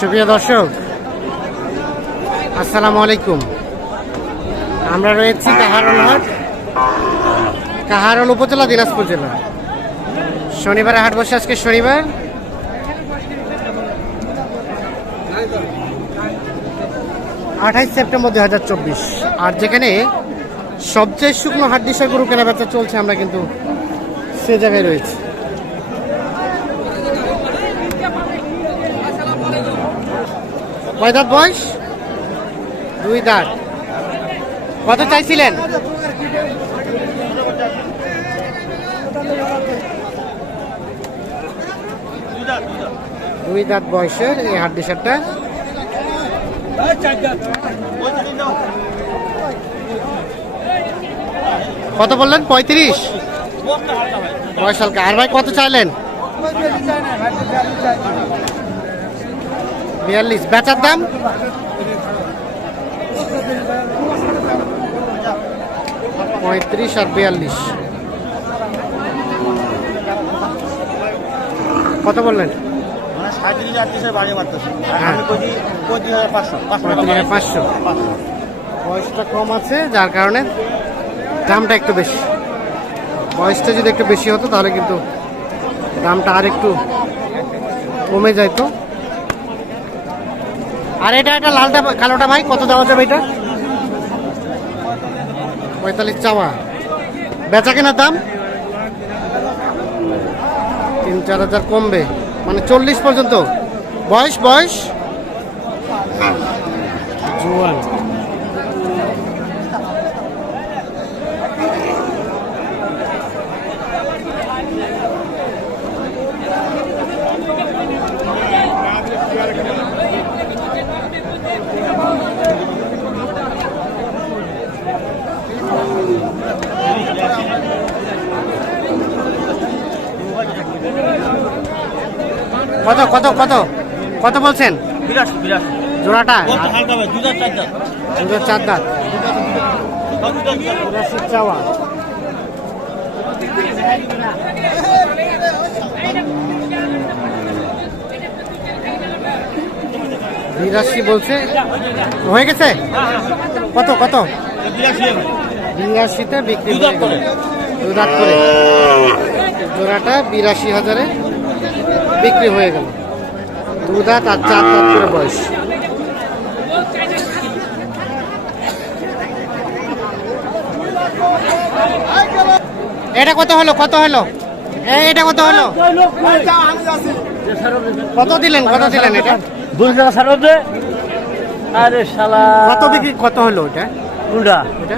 সুপ্রিয় দর্শক, আসসালামু আলাইকুম। আমরা রয়েছি কাহারল হাট, কাহারল উপজেলা, দিনাজপুর জেলা। শনিবারে হাট বসে, আজকে শনিবার। আঠাইশ সেপ্টেম্বর দুই হাজার চব্বিশ। আর যেখানে সবচেয়ে শুকনো হাট দিশা গরু কেনা বেচা চলছে, আমরা কিন্তু সে জায়গায় রয়েছি। কয় দাঁত বয়স? দুই দাঁত। কত চাইছিলেন? দুই দাঁত বয়সের এই হাড্ডি শার্টটা কত বললেন? পঁয়ত্রিশ? বয়স আর ভাই কত চাইলেন? বিয়াল্লিশ। বেচার দাম? পঁয়ত্রিশ আর বিয়াল্লিশ। কত বললেন? মানে হ্যাঁ। পাঁচশো। বয়সটা কম আছে যার কারণে দামটা একটু বেশি। বয়সটা যদি একটু বেশি হতো তাহলে কিন্তু দামটা আর একটু কমে যাইতো। আর এটা একটা লালটা কালোটা ভাই, কত দেওয়া যাবে এটা? পঁয়তাল্লিশ চাওয়া। বেচা কেনার দাম? তিন, চার হাজার কমবে। মানে চল্লিশ পর্যন্ত। বয়স বয়স? কত কত কত? কত বলছেন? জোড়াটা? চার দাঁত চাওয়া। বিরাশি বলছে। হয়ে গেছে? কত কত? বিরাশি বিরাশিতে বিক্রি দুধাত করে। জোড়াটা বিরাশি হাজারে। বিক্রি হয়ে গেল। দুধাত আর চার দাঁত করে বয়স। এটা কত হলো? কত হলো? এটা কত হলো? কত দিলেন? কত দিলেন এটা? দুই টাকা ছাড়ব দে আরে শালা। কত বিক্রি? কত হলো এটা কোনটা? এটা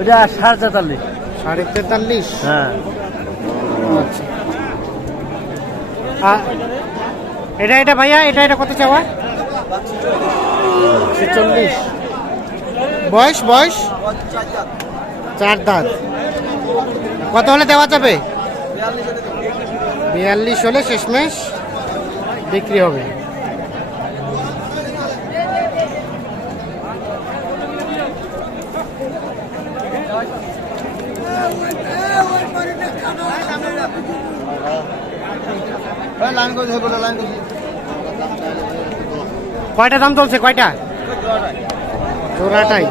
ওটা সাড়ে তেতাল্লিশ। সাড়ে তেতাল্লিশ? হ্যাঁ। আচ্ছা। এটা এটা ভাইয়া এটা এটা কত চাওয়া? ছেচল্লিশ বয়স বয়স? চার দাঁত। কত হলে দেওয়া যাবে? বিয়াল্লিশ হলে শেষমেশ বিক্রি হবে লাইন করে বলে লাইন করে কয়টা দাম চলছে? কয়টা? জোড়াটাই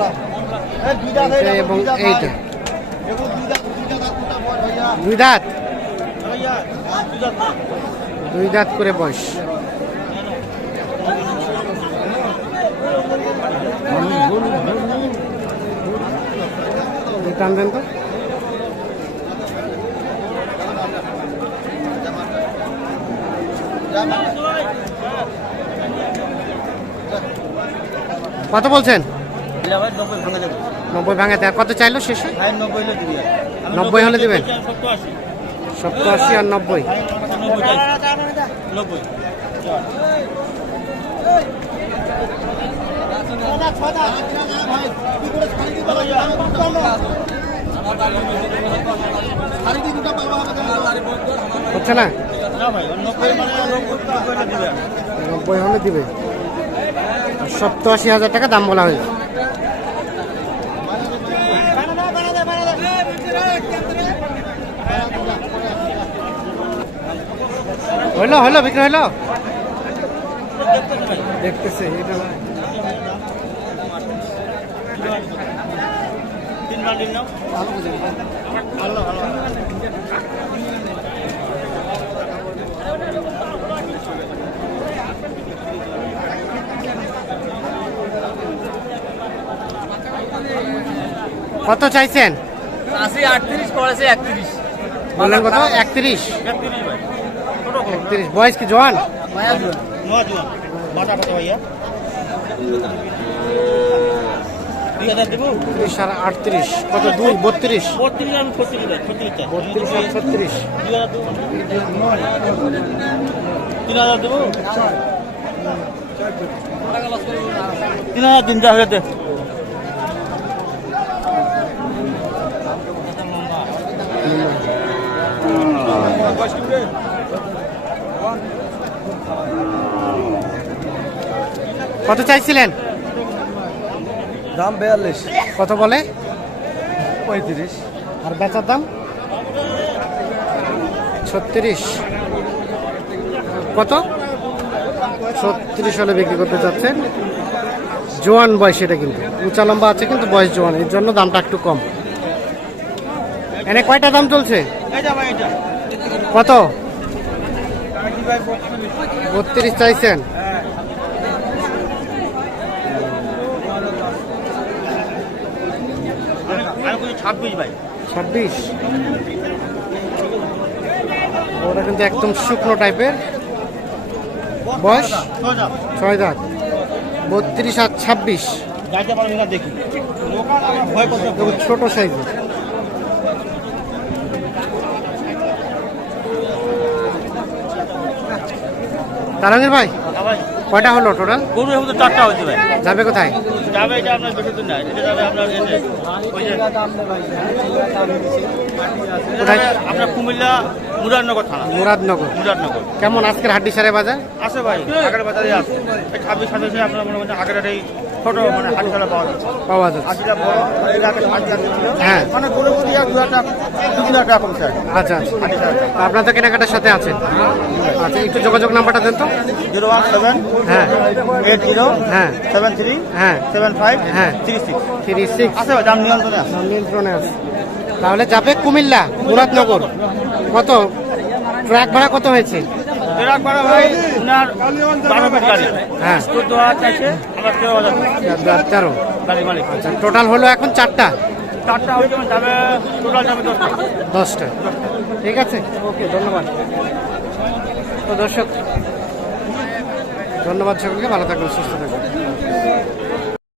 এবং এইটা দুই দাঁত? দুই দাঁত। করে বয়স। টান দেন তো। কত বলছেন? নব্বই ভাঙাতে আর কত চাইলো শেষে? নব্বই হলে দিবেন? সত্তর আশি। আর নব্বই। হচ্ছে না? মানে নব্বই হলে দিবে। আশি হাজার টাকা দাম বলা হয়েছে। হইল বিক্রি হইল। দেখতেছে ভালো বুঝে কত চাইছেন? আশি আটত্রিশ একত্রিশ। বললেন কত? একত্রিশ। একত্রিশ। বয়স কি জোয়ান? তিরিশ আর আটত্রিশ। কত? দুই? বত্রিশ? ছত্রিশ আর তিন হাজার দেবো? তিন হাজার তিন চার। হাজার কত চাইছিলেন? দাম বিয়াল্লিশ। কত বলে? পঁয়ত্রিশ। আর বেচার দাম? ছত্রিশ। কত? ছত্রিশ হলে বিক্রি করতে চাচ্ছেন। জোয়ান বয়স এটা কিন্তু। উঁচা লম্বা আছে কিন্তু বয়স জোয়ান। এর জন্য দামটা একটু কম। এনে কয়টা দাম চলছে? কত? বত্রিশ চাইছেন। ছাব্বিশ। ওটা কিন্তু একদম শুকনো টাইপের। বয়স? ছয় দাঁত। বত্রিশ আর ছাব্বিশ। দেখি। ছোট সাইজের। তারাঙ্গের ভাই? কয়টা হলো টোটাল গরু এখন তো চারটা হয়েছে ভাই। যাবে কোথায়? যাবে এটা আপনার বেশি দূর না এটা যাবে আপনার কোথায়? আপনার কুমিল্লা মুরাদনগর থানা। মুরাদনগর। মুরাদনগর। কেমন আজকের হাড্ডি সারে বাজার? আছে ভাই আগের বাজারে আছে। ছাব্বিশ সাতাশে আপনার মনে হচ্ছে আগের ছোট মানে হাঁটি পাওয়া যাচ্ছে। পাওয়া যাচ্ছে। হাঁটিটা বড় এর আগে হাঁটি হাঁটি ছিল। হ্যাঁ। মানে গরু গরু আর দু একটা দু হাজার টাকা কমছে আচ্ছা আচ্ছা আপনার তো কেনাকাটার সাথে আছে আচ্ছা একটু যোগাযোগ নাম্বারটা দেন তো। জিরো ওয়ান সেভেন হ্যাঁ। এইট জিরো হ্যাঁ। সেভেন থ্রি হ্যাঁ। সেভেন ফাইভ হ্যাঁ। Three six. Three six. আছে দাম নিয়ন্ত্রণে আছে। নিয়ন্ত্রণে আছে। তাহলে যাবে কুমিল্লা মুরাদনগর। কত? ট্রাক ভাড়া কত হয়েছে? ভাই উনার বারো ফিট গাড়ি। হ্যাঁ। চোদ্দ চাইছে আমার তেরো হাজার তেরো গাড়ি মালিক। আচ্ছা টোটাল হলো এখন চারটা? চারটা হয়েছে যাবে টোটাল যাবে দশটা। দশটা। ঠিক আছে? ওকে ধন্যবাদ। তো দর্শক ধন্যবাদ সকলকে ভালো থাকবেন সুস্থ থাকবেন।